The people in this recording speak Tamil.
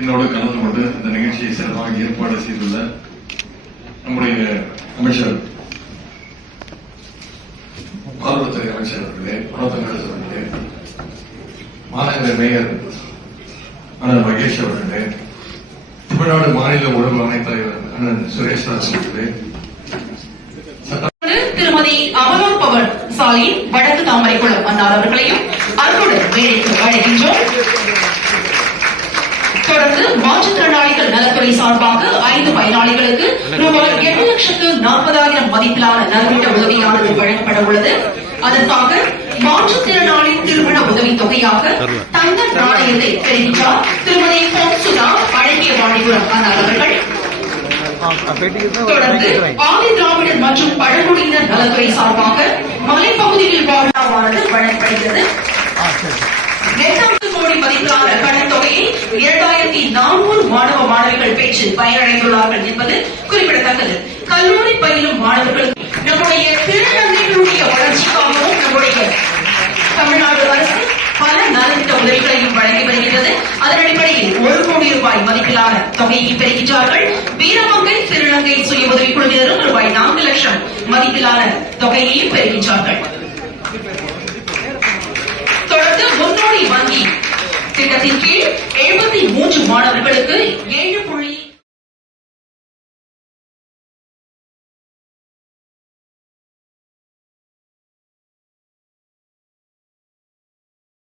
என்னோடு கலந்து கொண்டு இந்த நிகழ்ச்சியை சிறப்பாக ஏற்பாடு செய்துள்ள நம்முடைய அமைச்சர் பால்வளத்துறை அமைச்சர் அவர்களே, உணவுத்தங்கராஜ் அவர்களே, மாநகர மேயர் அண்ணன் மகேஷ் அவர்களே, தமிழ்நாடு மாநில உணவு ஆணையத்தலைவர் அண்ணன் சுரேஷ்ராஜ் அவர்களே, திருமதி அமலா பவன் சாலின் வடக்கு தாமரைக்குளம் அன்னார் அவர்களையும் அன்புடன் மேடைக்கு அழைக்கின்றோம். தொடர்ந்து மாற்றுத்திறனாளிகள் நலத்துறை சார்பாக 5 பயனாளிகளுக்கு ரூபாய் 8,40,000 மதிப்பிலான நலத்திட்ட உதவியானது வழங்கப்பட உள்ளது. அதற்காக மாற்றுத்திறனாளி திருமண உதவித் தொகையாக தங்க நாணயத்தை தெரிவித்தார் திருமதி பொன்சுதா அழகியவாணிபுரம் அன்னார் அவர்கள். தொடர்ந்து ஆதி திராவிடர் மற்றும் பழங்குடியினர் நலத்துறை சார்பாக மலைப்பகுதியில் வாழ்வானது வழங்கப்படுகிறது. 8 கோடி மதிப்பிலான கடன் தொகையை 2400 மாணவ மாணவிகள் பெற்று பயனடைந்துள்ளார்கள் என்பது குறிப்பிடத்தக்கது. கல்லூரி பயிலும் மாணவர்களுக்கு நம்முடைய திருநங்கைகளுடைய வளர்ச்சிக்காகவும் நம்முடைய தமிழ்நாடு அரசு பல நலத்திட்ட உதவிகளையும் வழங்கி வருகிறது. அதன் அடிப்படையில் 1 கோடி ரூபாய் மதிப்பிலான தொகையை பெறுகின்றார்கள். வீரமங்கை திருநங்கை சுய உதவி குழுவினரும் ரூபாய் 4 லட்சம் மதிப்பிலான தொகையையும் பெறுகின்றார்கள். தொடர்ந்து முன்னோடி வங்கி திட்டத்தின் கீழ் 73 மாணவர்களுக்கு